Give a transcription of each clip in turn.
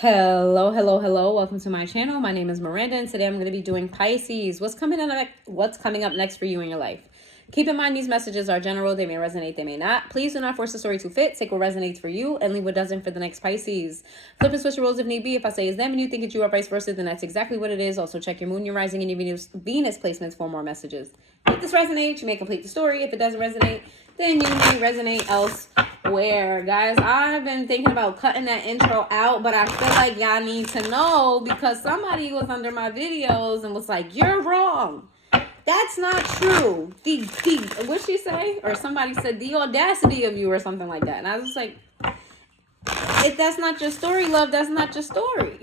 Hello, hello, hello. Welcome to my channel. My name is Miranda, and today I'm going to be doing Pisces. What's coming up next for you in your life? Keep in mind these messages are general. They may resonate, they may not. Please do not force the story to fit. Take what resonates for you and leave what doesn't for the next Pisces. Flip and switch the roles if need be. If I say it's them and you think it's you or vice versa, then that's exactly what it is. Also check your moon, your rising, and your Venus placements for more messages. If this resonates, you may complete the story. If it doesn't resonate, then you may resonate elsewhere. Guys, I've been thinking about cutting that intro out, but I feel like y'all need to know because somebody was under my videos and was like, you're wrong. That's not true. What'd she say? Or somebody said the audacity of you or something like that. And I was like, if that's not your story, love, that's not your story.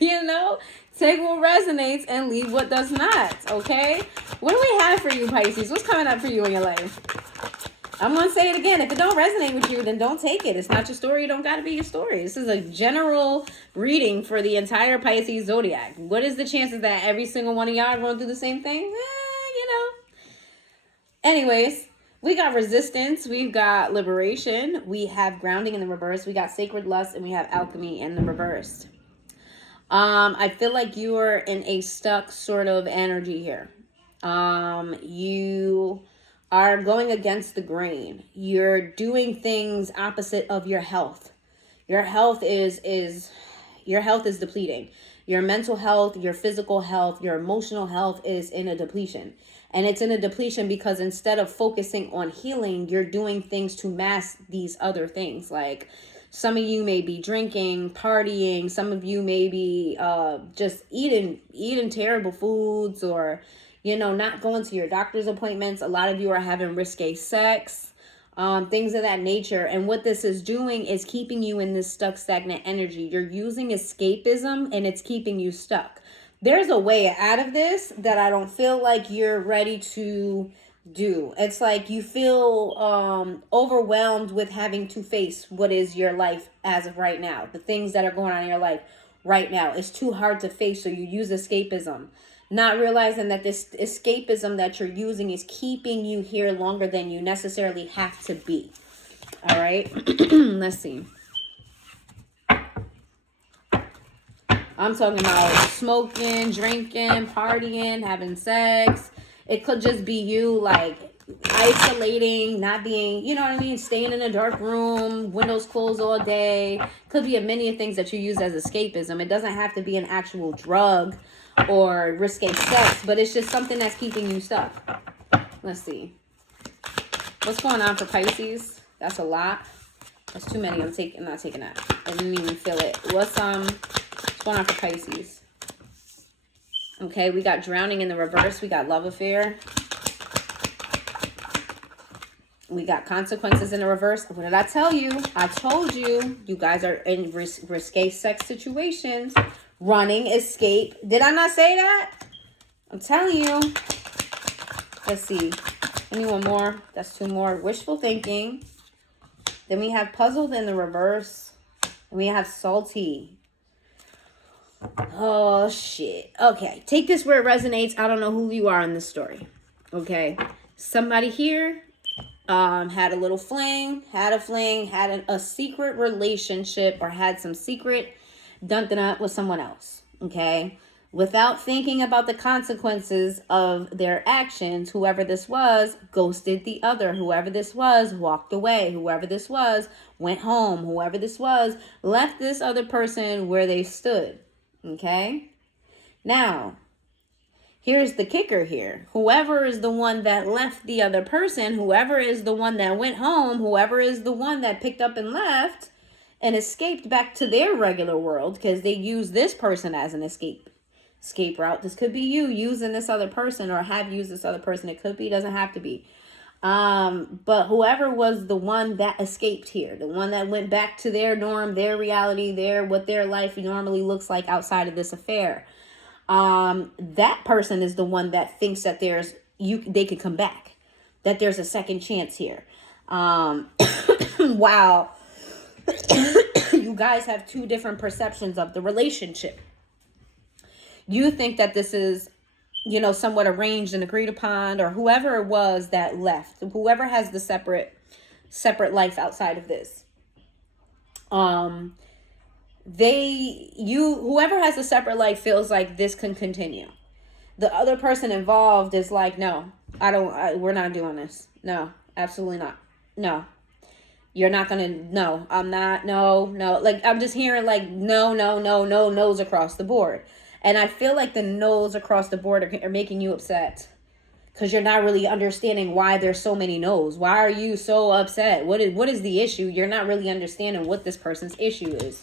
You know? Take what resonates and leave what does not. Okay? What do we have for you, Pisces? What's coming up for you in your life? I'm going to say it again. If it don't resonate with you, then don't take it. It's not your story. It don't got to be your story. This is a general reading for the entire Pisces zodiac. What is the chances that every single one of y'all are going through the same thing? Anyways, we got resistance. We've got liberation. We have grounding in the reverse. We got sacred lust, and we have alchemy in the reverse. I feel like you are in a stuck sort of energy here. You are going against the grain. You're doing things opposite of your health. Your health is depleting. Your mental health, your physical health, your emotional health is in a depletion. And it's in a depletion because instead of focusing on healing, you're doing things to mask these other things. Like some of you may be drinking, partying. Some of you may be just eating terrible foods or not going to your doctor's appointments. A lot of you are having risque sex, things of that nature. And what this is doing is keeping you in this stuck, stagnant energy. You're using escapism and it's keeping you stuck. There's a way out of this that I don't feel like you're ready to do. It's like you feel overwhelmed with having to face what is your life as of right now. The things that are going on in your life right now. It's too hard to face, so you use escapism. Not realizing that this escapism that you're using is keeping you here longer than you necessarily have to be. All right? Let's see. I'm talking about smoking, drinking, partying, having sex. It could just be you like isolating, not being, staying in a dark room, windows closed all day. Could be a many of things that you use as escapism. It doesn't have to be an actual drug or risque sex, but it's just something that's keeping you stuck. Let's see. What's going on for Pisces? That's a lot. That's too many. I'm not taking that. I didn't even feel it. What's going on for Pisces? Okay, we got drowning in the reverse. We got love affair. We got consequences in the reverse. What did I tell you? I told you. You guys are in risque sex situations. Running, escape. Did I not say that? I'm telling you. Let's see. Give me one more. That's two more. Wishful thinking. Then we have puzzled in the reverse. And we have salty. Oh, shit. Okay. Take this where it resonates. I don't know who you are in this story. Okay. Somebody here had a little fling, had a secret relationship or had some secret dun-dun-dun with someone else. Okay. Without thinking about the consequences of their actions, whoever this was ghosted the other. Whoever this was walked away. Whoever this was went home. Whoever this was left this other person where they stood. Okay. Now, here's the kicker here. Whoever is the one that left the other person, whoever is the one that went home, whoever is the one that picked up and left and escaped back to their regular world because they use this person as an escape route. This could be you using this other person or have used this other person. It could be, doesn't have to be. But whoever was the one that escaped here, the one that went back to their norm, their reality, what their life normally looks like outside of this affair. That person is the one that thinks that they could come back, that there's a second chance here. Wow. You guys have two different perceptions of the relationship. You think that this is, somewhat arranged and agreed upon, or whoever it was that left, whoever has the separate life outside of this. whoever has a separate life feels like this can continue. The other person involved is like, no, we're not doing this. No, absolutely not. No, you're not gonna, no, I'm not, no. Like, I'm just hearing like, no, no's across the board. And I feel like the no's across the board are making you upset. Because you're not really understanding why there's so many no's. Why are you so upset? What is the issue? You're not really understanding what this person's issue is.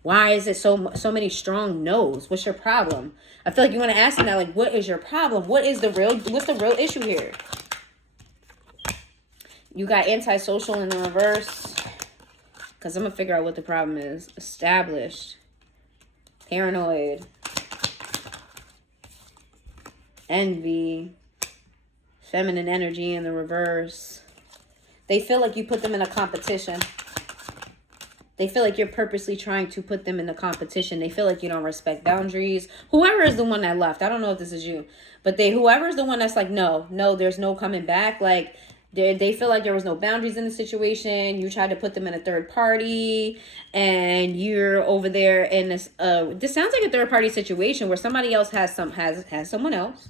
Why is it so many strong no's? What's your problem? I feel like you want to ask them that, like, what is your problem? What's the real issue here? You got antisocial in the reverse. Because I'm going to figure out what the problem is. Established. Paranoid. Envy. Feminine energy in the reverse. They feel like you put them in a competition. They feel like you're purposely trying to put them in the competition. They feel like you don't respect boundaries. Whoever is the one that left, I don't know if this is you, but whoever's the one that's like, no, there's no coming back. Like, they feel like there was no boundaries in the situation. You tried to put them in a third party, and you're over there in this. This sounds like a third party situation where somebody else has someone else.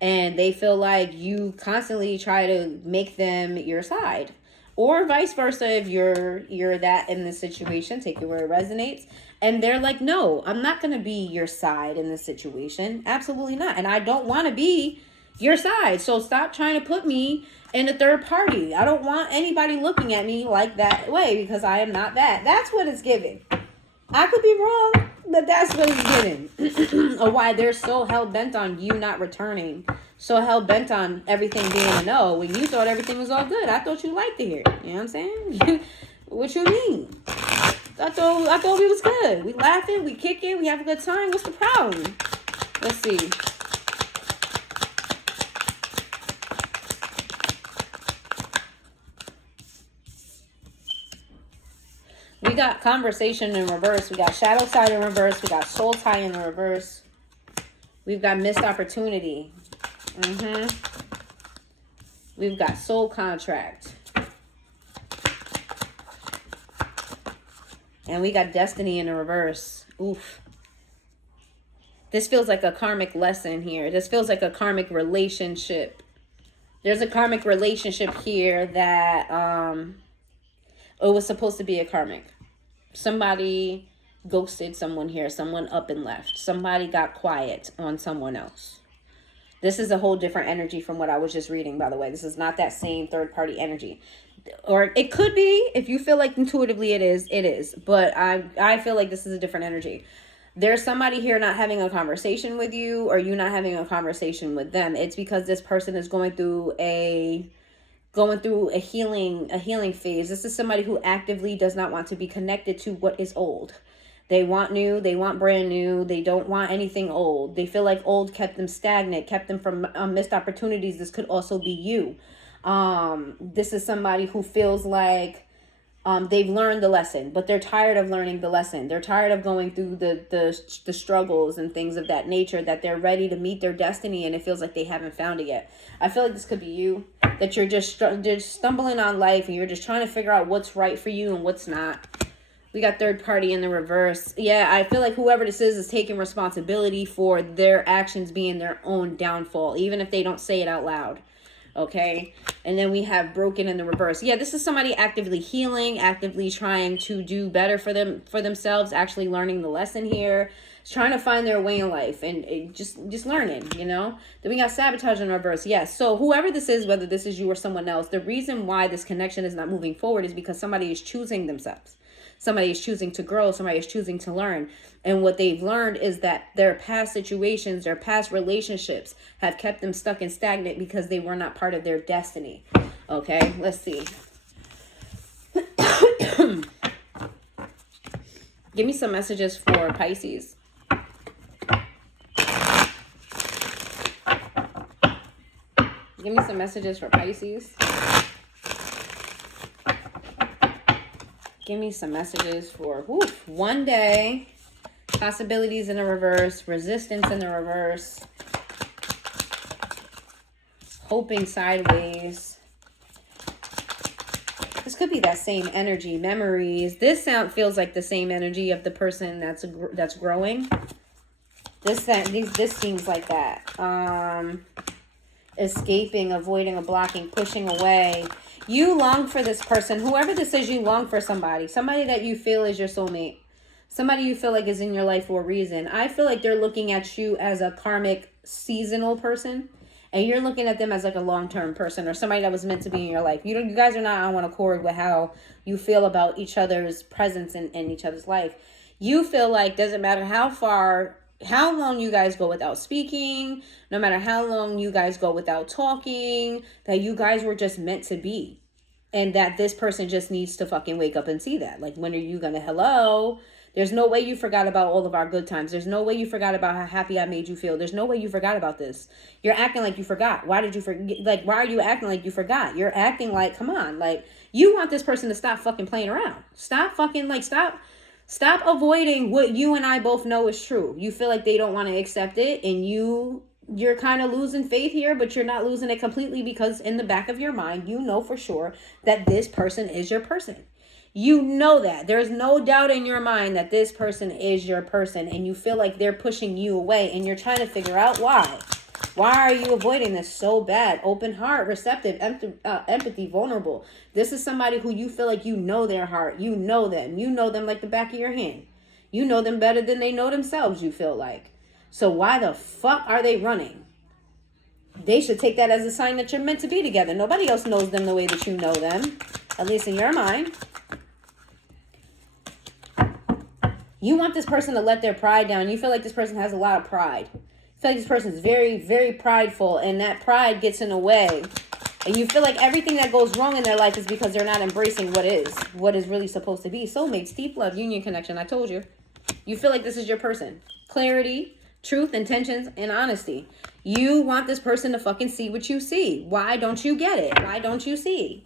And they feel like you constantly try to make them your side. Or vice versa, if you're that in this situation, take it where it resonates. And they're like, no, I'm not going to be your side in this situation. Absolutely not. And I don't want to be your side. So stop trying to put me in a third party. I don't want anybody looking at me like that way because I am not that. That's what it's giving. I could be wrong, but that's what it's giving. Or why they're so hell-bent on you not returning. So hell-bent on everything being a no when you thought everything was all good. I thought you liked to hear it. You know what I'm saying? What you mean? I thought we was good. We laughing, we kicking, we have a good time. What's the problem? Let's see. We got conversation in reverse. We got shadow side in reverse. We got soul tie in the reverse. We've got missed opportunity. We've got soul contract. And we got destiny in the reverse. Oof. This feels like a karmic lesson here. This feels like a karmic relationship. There's a karmic relationship here that it was supposed to be a karmic. Somebody ghosted someone here. Someone up and left. Somebody got quiet on someone else. This is a whole different energy from what I was just reading, by the way. This is not that same third party energy. Or it could be, if you feel like intuitively it is. But I feel like this is a different energy. There's somebody here not having a conversation with you, or you not having a conversation with them. It's because this person is going through a healing phase. This is somebody who actively does not want to be connected to what is old. They want new, they want brand new, they don't want anything old. They feel like old kept them stagnant, kept them from missed opportunities. This could also be you. This is somebody who feels like they've learned the lesson, but they're tired of learning the lesson. They're tired of going through the struggles and things of that nature, that they're ready to meet their destiny, and it feels like they haven't found it yet. I feel like this could be you, that you're just stumbling on life and you're just trying to figure out what's right for you and what's not. We got third party in the reverse. Yeah, I feel like whoever this is taking responsibility for their actions being their own downfall, even if they don't say it out loud. Okay, and then we have broken in the reverse. Yeah, this is somebody actively healing, actively trying to do better for themselves, actually learning the lesson here, trying to find their way in life, and just learning, you know. Then we got sabotage in reverse. Yes, so whoever this is, whether this is you or someone else, the reason why this connection is not moving forward is because somebody is choosing themselves. Somebody is choosing to grow. Somebody is choosing to learn. And what they've learned is that their past situations, their past relationships have kept them stuck and stagnant because they were not part of their destiny. Okay, let's see. Give me some messages for Pisces. Give me some messages for Pisces. Give me some messages for one day, possibilities in the reverse, resistance in the reverse, hoping sideways. This could be that same energy, memories. This feels like the same energy of the person that's growing. This seems like that. Escaping, avoiding, or blocking, pushing away. You long for this person. Whoever this is, you long for somebody. Somebody that you feel is your soulmate. Somebody you feel like is in your life for a reason. I feel like they're looking at you as a karmic seasonal person. And you're looking at them as like a long-term person or somebody that was meant to be in your life. You guys are not on one accord with how you feel about each other's presence in each other's life. You feel like doesn't matter how long you guys go without speaking, no matter how long you guys go without talking, that you guys were just meant to be. And that this person just needs to fucking wake up and see that. Like, when are you gonna, hello? There's no way you forgot about all of our good times. There's no way you forgot about how happy I made you feel. There's no way you forgot about this. You're acting like you forgot. Why did you forget? Like, why are you acting like you forgot? You're acting like, come on. Like, you want this person to stop fucking playing around. Stop fucking, like, stop avoiding what you and I both know is true. You feel like they don't want to accept it, and you're kind of losing faith here, but you're not losing it completely, because in the back of your mind, you know for sure that this person is your person. You know that. There's no doubt in your mind that this person is your person, and you feel like they're pushing you away, and you're trying to figure out why. Why are you avoiding this so bad? Open heart, receptive, empathy, vulnerable. This is somebody who you feel like you know their heart. You know them. You know them like the back of your hand. You know them better than they know themselves, you feel like. So why the fuck are they running? They should take that as a sign that you're meant to be together. Nobody else knows them the way that you know them, at least in your mind. You want this person to let their pride down. You feel like this person has a lot of pride. You feel like this person is very, very prideful, and that pride gets in the way. And you feel like everything that goes wrong in their life is because they're not embracing what is really supposed to be. Soulmates, deep love, union connection. I told you. You feel like this is your person. Clarity, truth, intentions, and honesty. You want this person to fucking see what you see. Why don't you get it? Why don't you see?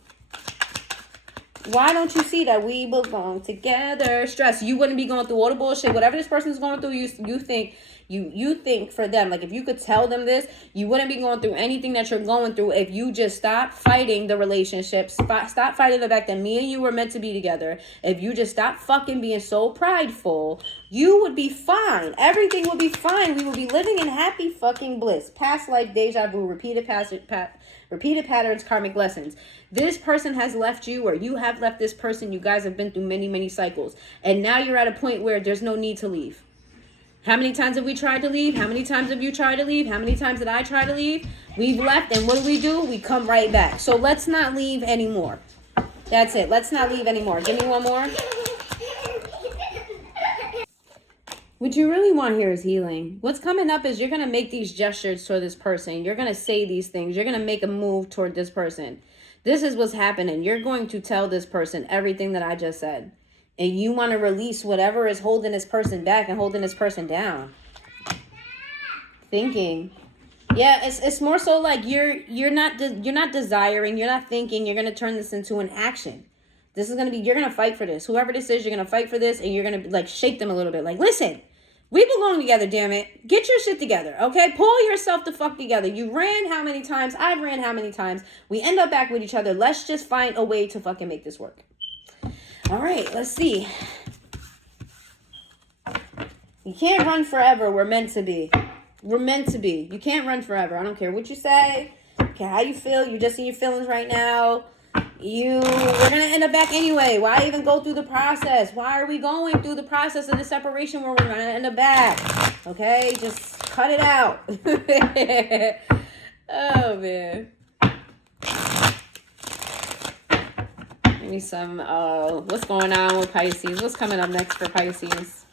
Why don't you see that we belong together? Stress. You wouldn't be going through all the bullshit. Whatever this person's going through, you think for them. Like, if you could tell them this, you wouldn't be going through anything that you're going through if you just stopped fighting the relationship. Stop fighting the fact that me and you were meant to be together. If you just stop fucking being so prideful, you would be fine. Everything would be fine. We would be living in happy fucking bliss. Past life, deja vu, repeated patterns, karmic lessons. This person has left you, or you have left this person. You guys have been through many, many cycles. And now you're at a point where there's no need to leave. How many times have we tried to leave? How many times have you tried to leave? How many times did I try to leave? We've left, and what do? We come right back. So let's not leave anymore. That's it. Let's not leave anymore. Give me one more. What you really want here is healing. What's coming up is you're going to make these gestures toward this person. You're going to say these things. You're going to make a move toward this person. This is what's happening. You're going to tell this person everything that I just said. And you want to release whatever is holding this person back and holding this person down. Thinking. Yeah, it's more so like you're not desiring, you're not thinking, you're going to turn this into an action. This is going to be, you're going to fight for this. Whoever this is, you're going to fight for this, and you're going to like shake them a little bit. Like, listen, we belong together, damn it. Get your shit together, okay? Pull yourself the fuck together. You ran how many times? I've ran how many times? We end up back with each other. Let's just find a way to fucking make this work. All right, let's see. You can't run forever. We're meant to be. We're meant to be. You can't run forever. I don't care what you say. I don't care how you feel. You're just in your feelings right now. We're going to end up back anyway. Why even go through the process? Why are we going through the process of the separation where we're going to end up back? Okay, just cut it out. Oh, man. Give me some, what's going on with Pisces? What's coming up next for Pisces?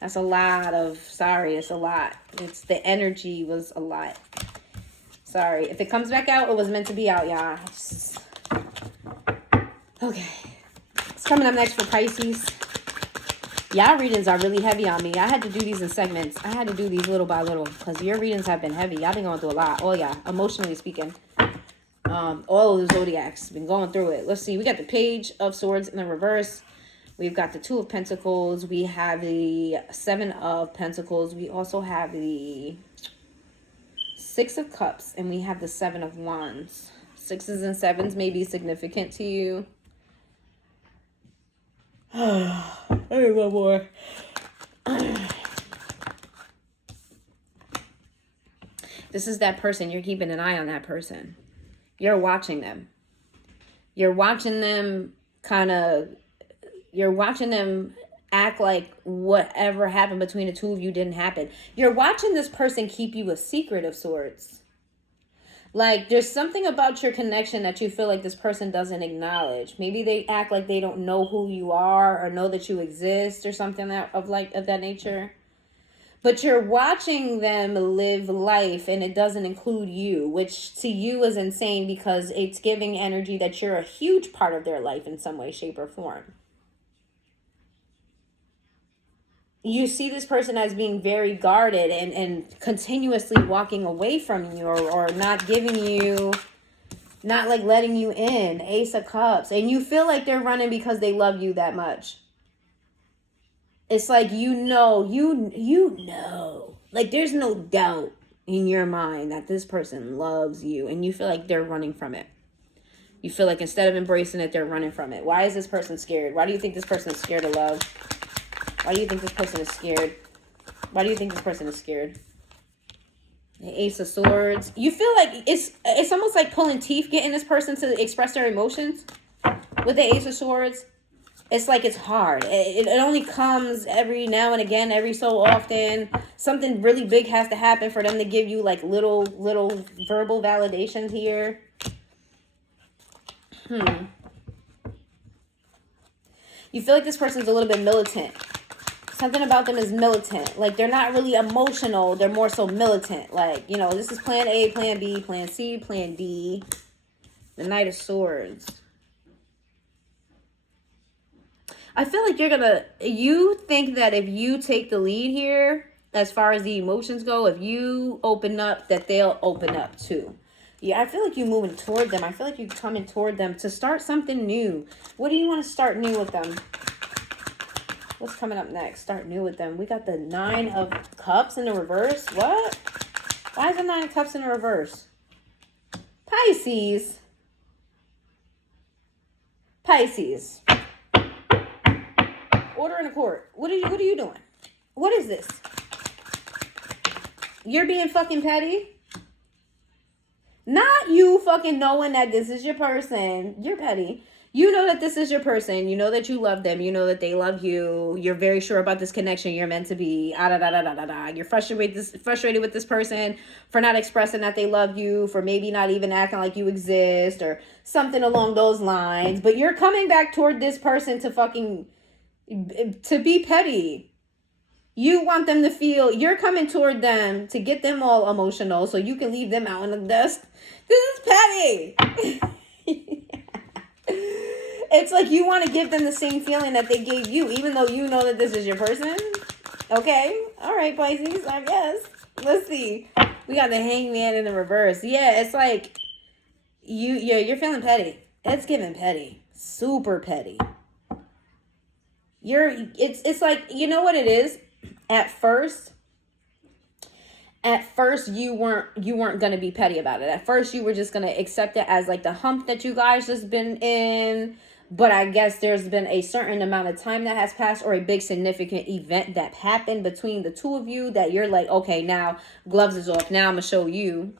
That's a lot of, sorry, it's a lot. It's the energy was a lot. Sorry. If it comes back out, it was meant to be out, y'all. Okay. What's coming up next for Pisces? Y'all readings are really heavy on me. I had to do these in segments. I had to do these little by little because your readings have been heavy. Y'all been going through a lot. Oh, yeah. Emotionally speaking. All of the zodiacs been going through it. Let's see. We got the Page of Swords in the reverse. We've got the Two of Pentacles. We have the Seven of Pentacles. We also have the Six of Cups. And we have the Seven of Wands. 6s and 7s may be significant to you. Hey, one more. This is that person. You're keeping an eye on that person. You're watching them. You're watching them act like whatever happened between the two of you didn't happen. You're watching this person keep you a secret of sorts. Like, there's something about your connection that you feel like this person doesn't acknowledge. Maybe they act like they don't know who you are or know that you exist or something of that nature. But you're watching them live life and it doesn't include you, which to you is insane because it's giving energy that you're a huge part of their life in some way, shape, or form. You see this person as being very guarded and continuously walking away from you or not giving you, not like letting you in. Ace of Cups. And you feel like they're running because they love you that much. It's like, you know, like there's no doubt in your mind that this person loves you and you feel like they're running from it. You feel like instead of embracing it, they're running from it. Why is this person scared? Why do you think this person is scared of love? Why do you think this person is scared? Why do you think this person is scared? The Ace of Swords. You feel like it's almost like pulling teeth getting this person to express their emotions with the Ace of Swords. It's like it's hard. It only comes every now and again, every so often. Something really big has to happen for them to give you like little verbal validations here. You feel like this person's a little bit militant. Something about them is militant. Like, they're not really emotional. They're more so militant. Like, you know, this is plan A, plan B, plan C, plan D. The Knight of Swords. I feel like you think that if you take the lead here, as far as the emotions go, if you open up, that they'll open up too. Yeah, I feel like you're moving toward them. I feel like you're coming toward them to start something new. What do you want to start new with them? What's coming up next? Start new with them. We got the 9 of Cups in the reverse. What? Why is the 9 of Cups in the reverse? Pisces. Pisces. Order in the court. What are you doing? What is this? You're being fucking petty? Not you fucking knowing that this is your person. You're petty. You know that this is your person. You know that you love them. You know that they love you. You're very sure about this connection. You're meant to be. You're frustrated with this person for not expressing that they love you, for maybe not even acting like you exist or something along those lines. But you're coming back toward this person to be petty. You want them to feel, you're coming toward them to get them all emotional so you can leave them out in the dust. This is petty. It's like you want to give them the same feeling that they gave you, even though you know that this is your person. Okay. All right, Pisces, I guess. Let's see. We got the Hangman in the reverse. Yeah, it's like you're feeling petty. It's giving petty. Super petty. It's like, you know what it is? At first you weren't going to be petty about it. At first you were just going to accept it as like the hump that you guys just been in. But I guess there's been a certain amount of time that has passed or a big significant event that happened between the two of you that you're like, okay, now gloves is off. Now I'm going to show you.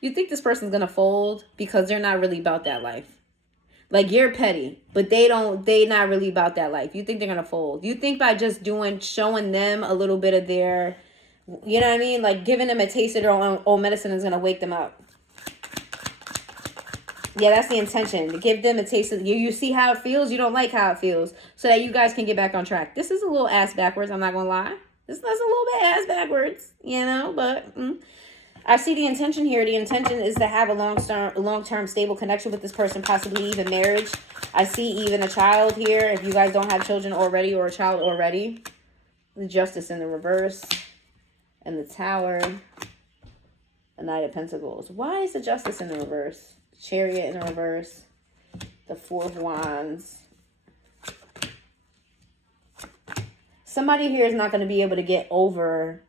You think this person's going to fold because they're not really about that life. Like, you're petty, but they not really about that life. You think they're going to fold. You think by just showing them a little bit of their, you know what I mean? Like, giving them a taste of their own medicine is going to wake them up. Yeah, that's the intention. To give them a taste of, you see how it feels, you don't like how it feels, so that you guys can get back on track. This is a little ass backwards, I'm not going to lie. This is a little bit ass backwards, you know, but I see the intention here. The intention is to have a long-term stable connection with this person, possibly even marriage. I see even a child here, if you guys don't have children already or a child already. The Justice in the reverse. And the Tower. The Knight of Pentacles. Why is the Justice in the reverse? Chariot in the reverse. The Four of Wands. Somebody here is not going to be able to get over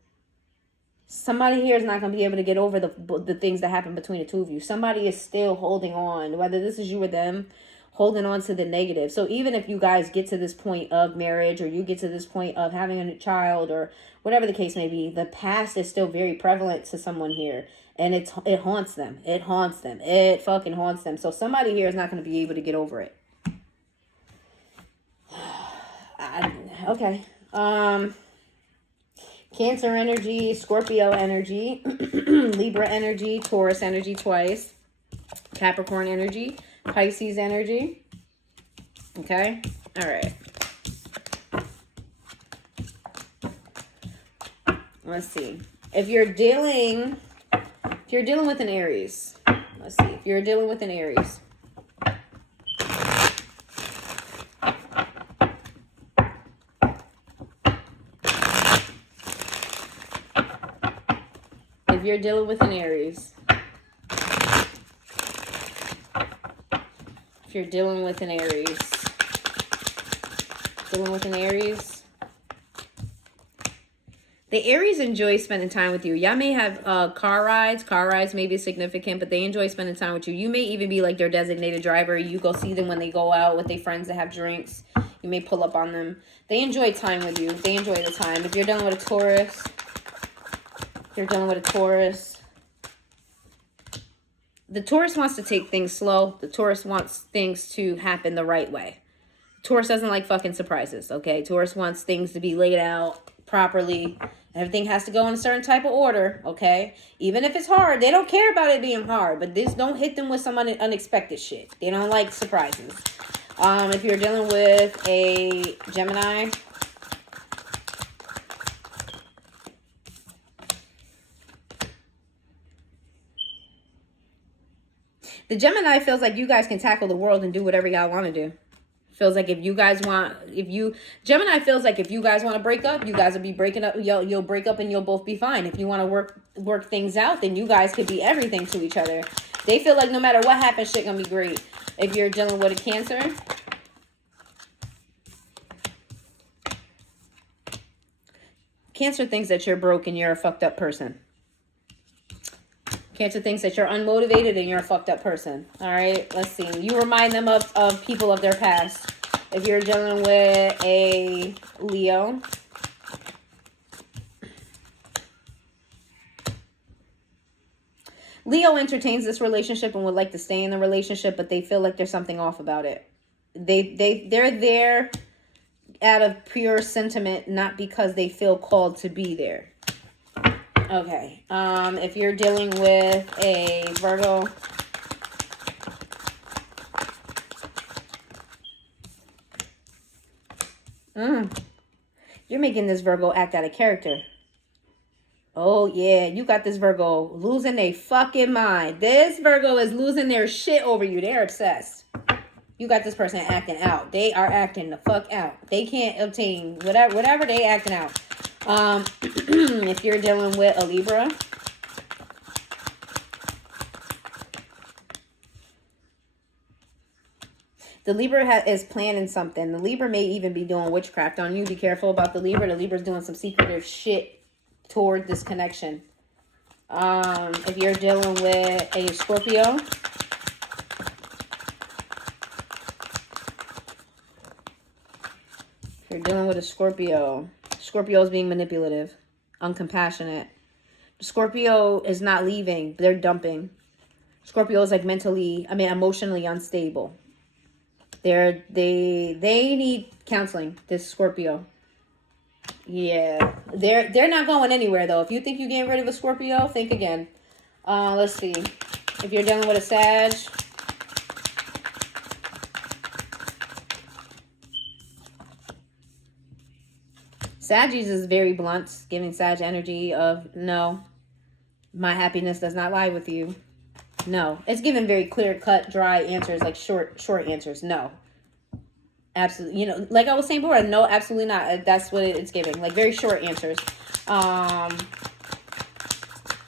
Somebody here is not going to be able to get over the things that happen between the two of you. Somebody is still holding on, whether this is you or them, holding on to the negative. So even if you guys get to this point of marriage, or you get to this point of having a child, or whatever the case may be, the past is still very prevalent to someone here. And it haunts them. It haunts them. It fucking haunts them. So somebody here is not going to be able to get over it. Okay. Cancer energy, Scorpio energy, Libra energy, Taurus energy twice, Capricorn energy, Pisces energy. Okay. All right. Let's see. If you're dealing with an Aries, let's see. If you're dealing with an Aries, if you're dealing with an Aries, if you're dealing with an Aries, the Aries enjoy spending time with you. Y'all may have car rides. Car rides may be significant, but they enjoy spending time with you. You may even be like their designated driver. You go see them when they go out with their friends that have drinks. You may pull up on them. They enjoy time with you. They enjoy the time. If you're dealing with a Taurus, the Taurus wants to take things slow. The Taurus wants things to happen the right way. Taurus doesn't like fucking surprises, okay? Taurus wants things to be laid out properly. Everything has to go in a certain type of order, okay? Even if it's hard, they don't care about it being hard, but this don't hit them with some unexpected shit. They don't like surprises. If you're dealing with a Gemini, the Gemini feels like you guys can tackle the world and do whatever y'all want to do. Feels like Gemini feels like if you guys want to break up, you guys will be breaking up. You'll break up and you'll both be fine. If you want to work things out, then you guys could be everything to each other. They feel like no matter what happens, shit gonna be great. If you're dealing with a Cancer, Cancer thinks that you're broke and you're a fucked up person. Cancer thinks that you're unmotivated and you're a fucked up person. All right, let's see. You remind them of people of their past. If you're dealing with a Leo, Leo entertains this relationship and would like to stay in the relationship, but they feel like there's something off about it. They're there out of pure sentiment, not because they feel called to be there. Okay. If you're dealing with a Virgo, you're making this Virgo act out of character. Oh, yeah. You got this Virgo losing their fucking mind. This Virgo is losing their shit over you. They're obsessed. You got this person acting out. They are acting the fuck out. They can't obtain whatever they acting out. If you're dealing with a Libra, the Libra is planning something. The Libra may even be doing witchcraft on you. Be careful about the Libra. The Libra's doing some secretive shit toward this connection. If you're dealing with a Scorpio, Scorpio is being manipulative, uncompassionate. Scorpio is not leaving. They're dumping. Scorpio is like emotionally unstable. They need counseling, this Scorpio. Yeah. They're not going anywhere, though. If you think you're getting rid of a Scorpio, think again. Let's see. If you're dealing with a Sag, Saggies is very blunt, giving Sag energy of, no, my happiness does not lie with you. No. It's giving very clear-cut, dry answers, like short answers. No. Absolutely. Like I was saying before, no, absolutely not. That's what it's giving. Like, very short answers.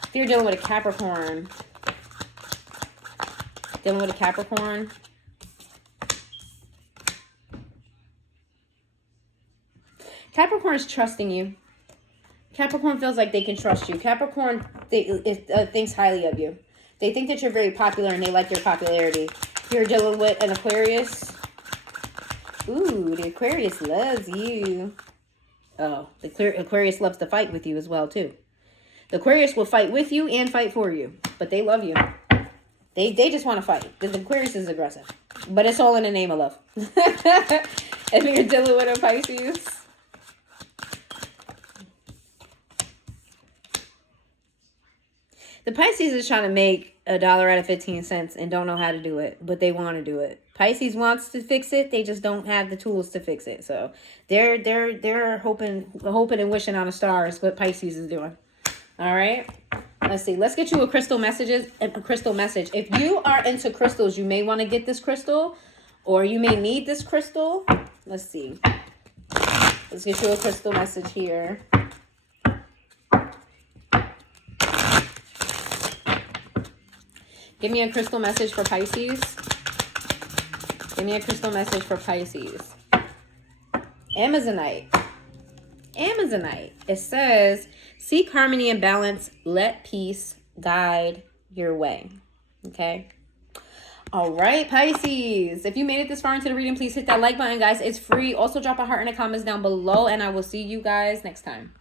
If you're dealing with a Capricorn, Capricorn is trusting you. Capricorn feels like they can trust you. Capricorn thinks highly of you. They think that you're very popular and they like your popularity. You're dealing with an Aquarius. Ooh, the Aquarius loves you. Oh, the Aquarius loves to fight with you as well, too. The Aquarius will fight with you and fight for you. But they love you. They just want to fight. The Aquarius is aggressive. But it's all in the name of love. If you're dealing with a Pisces. The Pisces is trying to make $1 out of 15 cents and don't know how to do it, but they want to do it. Pisces wants to fix it, they just don't have the tools to fix it. So they're hoping and wishing on the stars what Pisces is doing. All right. Let's see. Let's get you a crystal message. If you are into crystals, you may want to get this crystal, or you may need this crystal. Let's see. Let's get you a crystal message here. Give me a crystal message for Pisces. Give me a crystal message for Pisces. Amazonite. Amazonite. It says, seek harmony and balance. Let peace guide your way. Okay. All right, Pisces. If you made it this far into the reading, please hit that like button, guys. It's free. Also, drop a heart in the comments down below, and I will see you guys next time.